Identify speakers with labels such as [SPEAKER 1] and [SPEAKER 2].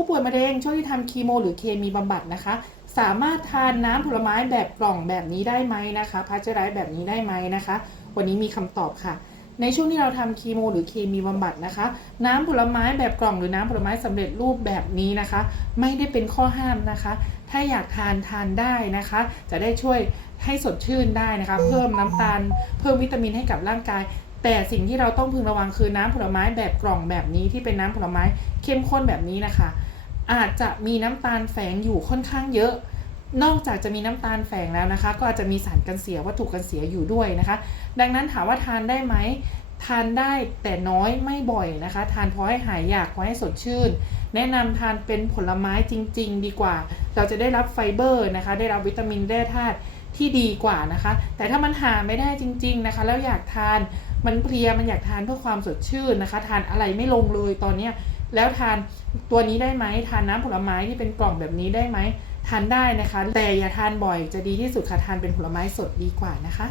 [SPEAKER 1] ผู้ป่วยมะเร็งช่วงที่ทำคีโม หรือเคมีบำบัดนะคะ สามารถทานน้ำผลไม้แบบกล่องแบบนี้ได้ไหมนะคะพาเจอไรแบบนี้ได้ไหมนะคะ วันนี้มีคำตอบค่ะ ในช่วงที่เราทำคีโม หรือเคมีบำบัดนะคะ น้ำผลไม้แบบกล่องหรือน้ำผลไม้สำเร็จรูปแบบนี้นะคะ ไม่ได้เป็นข้อห้ามนะคะ ถ้าอยากทานทานได้นะคะ จะได้ช่วยให้สดชื่นได้นะคะ เพิ่มน้ำตาล เพิ่มวิตามินให้กับร่างกายแต่สิ่งที่เราต้องพึงระวังคือน้ำผลไม้แบบกล่องแบบนี้ที่เป็นน้ำผลไม้เข้มข้นแบบนี้นะคะ อาจจะมีน้ำตาลแฝงอยู่ค่อนข้างเยอะ นอกจากจะมีน้ำตาลแฝงแล้วนะคะ ก็อาจจะมีสารกันเสียวัตถุกันเสียอยู่ด้วยนะคะ ดังนั้นถามว่าทานได้ไหมทานได้แต่น้อยไม่บ่อยนะคะ ทานพอให้หายอยากพอให้สดชื่น แนะนำทานเป็นผลไม้จริง ๆ ดีกว่า เราจะได้รับไฟเบอร์นะคะ ได้รับวิตามินแร่ธาตุ ที่ดีกว่านะคะ แต่ถ้ามันหาไม่ได้จริง ๆนะคะ แล้วอยากทานมันเพลียมันอยากทานเพื่อความสดชื่นนะคะ ทานอะไรไม่ลงเลยตอนเนี้ยแล้วทานตัวนี้ได้ไหมทานน้ำผลไม้ที่เป็นกล่องแบบนี้ได้ไหมทานได้นะคะ แต่อย่าทานบ่อยจะดีที่สุดค่ะทานเป็นผลไม้สดดีกว่านะคะ